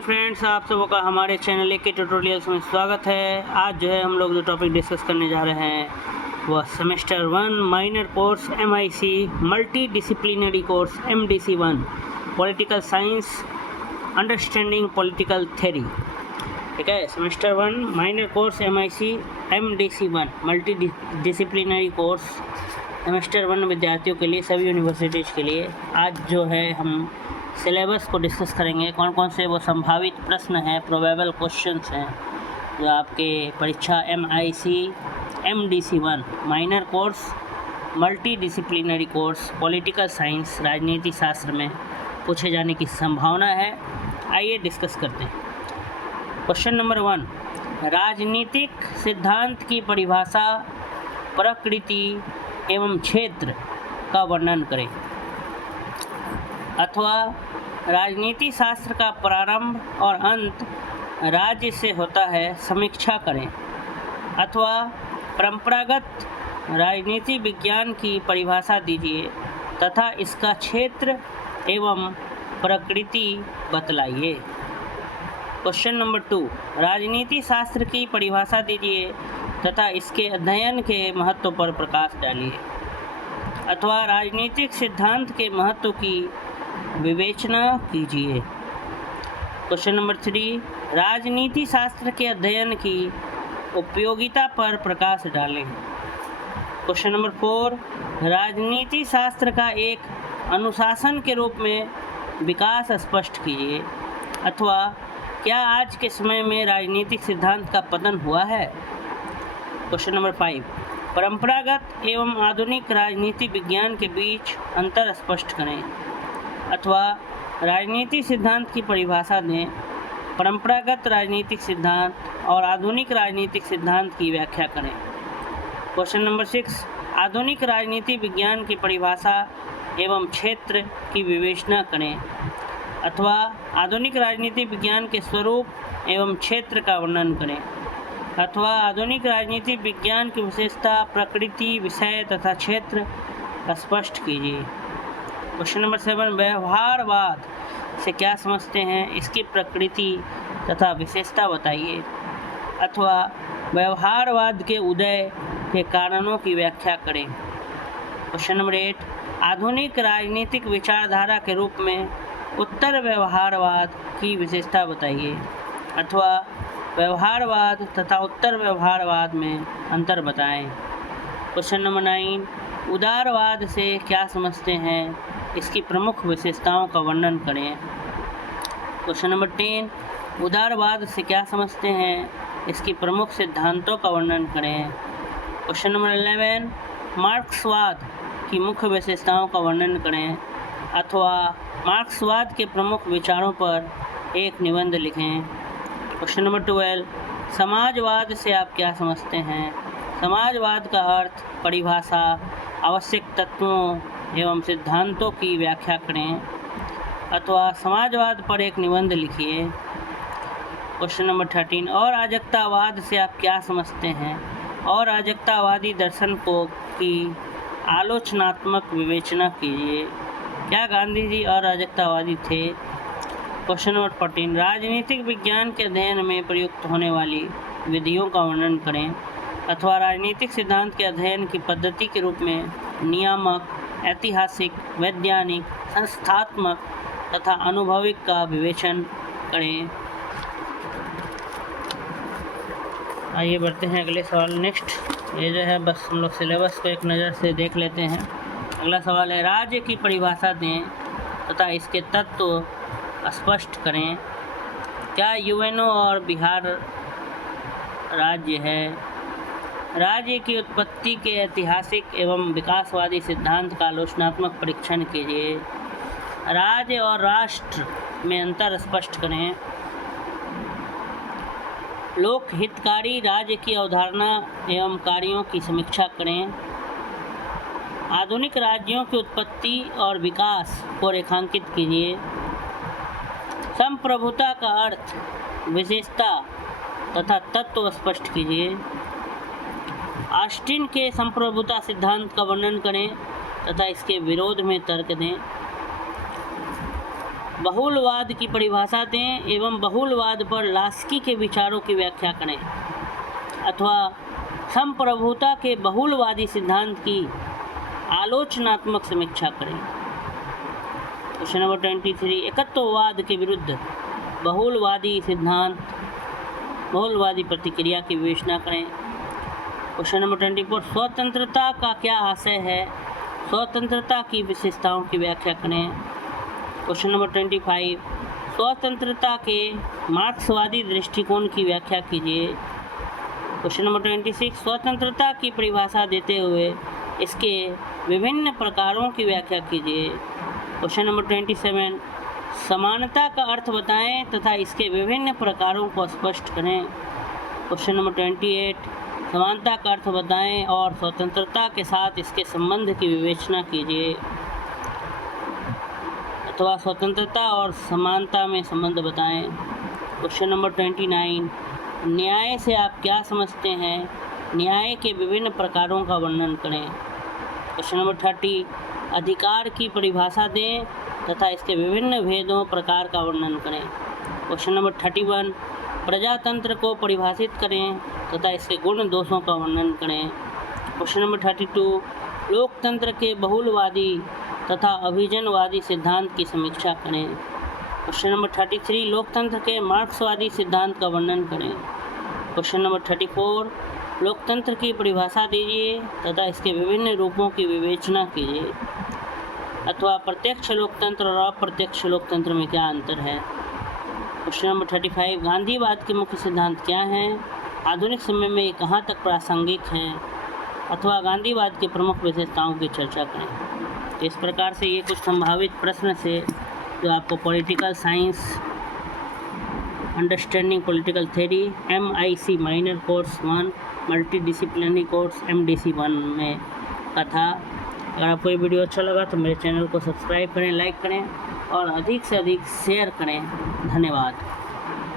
Morning friends, आप सबों का हमारे चैनल के ट्यूटोरियल्स में स्वागत है। आज जो है हम लोग जो टॉपिक डिस्कस करने जा रहे हैं वह semester 1 minor course MIC multi disciplinary course MDC1 political science understanding political theory. ठीक है, semester 1 minor course MIC MDC1 multi disciplinary course semester 1 विद्यार्थियों के लिए, सभी यूनिवर्सिटीज़ के लिए। आज जो है हम सिलेबस को डिस्कस करेंगे, कौन कौन से वो संभावित प्रश्न हैं, प्रोबेबल क्वेश्चंस हैं जो आपके परीक्षा MIC MDC1 minor course multi disciplinary course political science राजनीति शास्त्र में पूछे जाने की संभावना है। आइए डिस्कस करते हैं। क्वेश्चन नंबर 1, राजनीतिक सिद्धांत की परिभाषा, प्रकृति एवं क्षेत्र का वर्णन करें। अथवा राजनीति शास्त्र का प्रारंभ और अंत राज्य से होता है, समीक्षा करें। अथवा परंपरागत राजनीति विज्ञान की परिभाषा दीजिए तथा इसका क्षेत्र एवं प्रकृति बतलाइए। क्वेश्चन नंबर 2, राजनीति शास्त्र की परिभाषा दीजिए तथा इसके अध्ययन के महत्व पर प्रकाश डालिए। अथवा राजनीतिक सिद्धांत के महत्व की विवेचना कीजिए। क्वेश्चन नंबर 3, राजनीति शास्त्र के अध्ययन की उपयोगिता पर प्रकाश डालें। क्वेश्चन नंबर 4, राजनीति शास्त्र का एक अनुशासन के रूप में विकास स्पष्ट कीजिए। अथवा क्या आज के समय में राजनीतिक सिद्धांत का पतन हुआ है। क्वेश्चन नंबर 5, परंपरागत एवं आधुनिक राजनीति विज्ञान के बीच अंतर स्पष्ट करें। अथवा राजनीति सिद्धांत की परिभाषा दें, परंपरागत राजनीतिक सिद्धांत और आधुनिक राजनीतिक सिद्धांत की व्याख्या करें। क्वेश्चन नंबर 6, आधुनिक राजनीति विज्ञान की परिभाषा एवं क्षेत्र की विवेचना करें। अथवा आधुनिक राजनीति विज्ञान के स्वरूप एवं क्षेत्र का वर्णन करें। अथवा आधुनिक राजनीति विज्ञान की विशेषता, प्रकृति, विषय तथा क्षेत्र स्पष्ट कीजिए। क्वेश्चन नंबर 7, व्यवहारवाद से क्या समझते हैं, इसकी प्रकृति तथा विशेषता बताइए। अथवा व्यवहारवाद के उदय के कारणों की व्याख्या करें। क्वेश्चन नंबर 8, आधुनिक राजनीतिक विचारधारा के रूप में उत्तर व्यवहारवाद की विशेषता बताइए। अथवा व्यवहारवाद तथा उत्तर व्यवहारवाद में अंतर बताएं। क्वेश्चन नंबर 9, उदारवाद से क्या समझते हैं, इसकी प्रमुख विशेषताओं का वर्णन करें। क्वेश्चन नंबर 10, उदारवाद से क्या समझते हैं, इसकी प्रमुख सिद्धांतों का वर्णन करें। क्वेश्चन नंबर 11, मार्क्सवाद की मुख्य विशेषताओं का वर्णन करें। अथवा मार्क्सवाद के प्रमुख विचारों पर एक निबंध लिखें। क्वेश्चन नंबर 12, समाजवाद से आप क्या समझते हैं, समाजवाद का अर्थ, परिभाषा, आवश्यक तत्वों एवं सिद्धांतों की व्याख्या करें। अथवा समाजवाद पर एक निबंध लिखिए। क्वेश्चन नंबर 13, और अराजकतावाद से आप क्या समझते हैं, और अराजकतावादी दर्शन को की आलोचनात्मक विवेचना कीजिए। क्या गांधी जी अराजकतावादी थे। क्वेश्चन नंबर 14, राजनीतिक विज्ञान के अध्ययन में प्रयुक्त होने वाली विधियों का वर्णन करें। अथवा राजनीतिक सिद्धांत के अध्ययन की पद्धति के रूप में नियामक, ऐतिहासिक, वैज्ञानिक, संस्थात्मक तथा अनुभविक का विवेचन करें। आइए बढ़ते हैं अगले सवाल। नेक्स्ट ये जो है बस हम लोग सिलेबस को एक नज़र से देख लेते हैं। अगला सवाल है, राज्य की परिभाषा दें तथा इसके तत्व स्पष्ट करें। क्या UNO और बिहार राज्य है। राज्य की उत्पत्ति के ऐतिहासिक एवं विकासवादी सिद्धांत का आलोचनात्मक परीक्षण कीजिए। राज्य और राष्ट्र में अंतर स्पष्ट करें। लोक हितकारी राज्य की अवधारणा एवं कार्यों की समीक्षा करें। आधुनिक राज्यों की उत्पत्ति और विकास को रेखांकित कीजिए। संप्रभुता का अर्थ, विशेषता तथा तत्व स्पष्ट कीजिए। ऑस्टिन के संप्रभुता सिद्धांत का वर्णन करें तथा इसके विरोध में तर्क दें। बहुलवाद की परिभाषा दें एवं बहुलवाद पर लास्की के विचारों की व्याख्या करें, अथवा संप्रभुता के बहुलवादी सिद्धांत की आलोचनात्मक समीक्षा करें। क्वेश्चन नंबर 23, एकत्ववाद के विरुद्ध बहुलवादी सिद्धांत, बहुलवादी प्रतिक्रिया की विवेचना करें। क्वेश्चन नंबर 24, स्वतंत्रता का क्या आशय है, स्वतंत्रता की विशेषताओं की व्याख्या करें। क्वेश्चन नंबर 25, स्वतंत्रता के मार्क्सवादी दृष्टिकोण की व्याख्या कीजिए। क्वेश्चन नंबर 26, स्वतंत्रता की परिभाषा देते हुए इसके विभिन्न प्रकारों की व्याख्या कीजिए। क्वेश्चन नंबर 27, समानता का अर्थ बताएं तथा इसके विभिन्न प्रकारों को स्पष्ट करें। क्वेश्चन नंबर 28, समानता का अर्थ बताएं और स्वतंत्रता के साथ इसके संबंध की विवेचना कीजिए, अथवा स्वतंत्रता और समानता में संबंध बताएं। क्वेश्चन नंबर 29, न्याय से आप क्या समझते हैं, न्याय के विभिन्न प्रकारों का वर्णन करें। क्वेश्चन नंबर 30, अधिकार की परिभाषा दें तथा इसके विभिन्न भेदों प्रकार का वर्णन करें। क्वेश्चन नंबर 31, प्रजातंत्र को परिभाषित करें तथा इसके गुण दोषों का वर्णन करें। क्वेश्चन नंबर 32, लोकतंत्र के बहुलवादी तथा अभिजनवादी सिद्धांत की समीक्षा करें। क्वेश्चन नंबर 33, लोकतंत्र के मार्क्सवादी सिद्धांत का वर्णन करें। क्वेश्चन नंबर 34, लोकतंत्र की परिभाषा दीजिए तथा इसके विभिन्न रूपों की विवेचना कीजिए, अथवा प्रत्यक्ष लोकतंत्र और अप्रत्यक्ष लोकतंत्र में क्या अंतर है। क्वेश्चन नंबर 35, गांधीवाद के मुख्य सिद्धांत क्या हैं, आधुनिक समय में ये कहाँ तक प्रासंगिक हैं, अथवा गांधीवाद के प्रमुख विशेषताओं की चर्चा करें। तो इस प्रकार से ये कुछ संभावित प्रश्न से जो आपको political science, understanding political theory, MIC minor course 1, multi disciplinary course MDC 1 में का था। अगर आपको ये वीडियो अच्छा लगा तो मेरे चैनल को सब्सक्राइब करें, लाइक करें और अधिक से अधिक शेयर करें। धन्यवाद।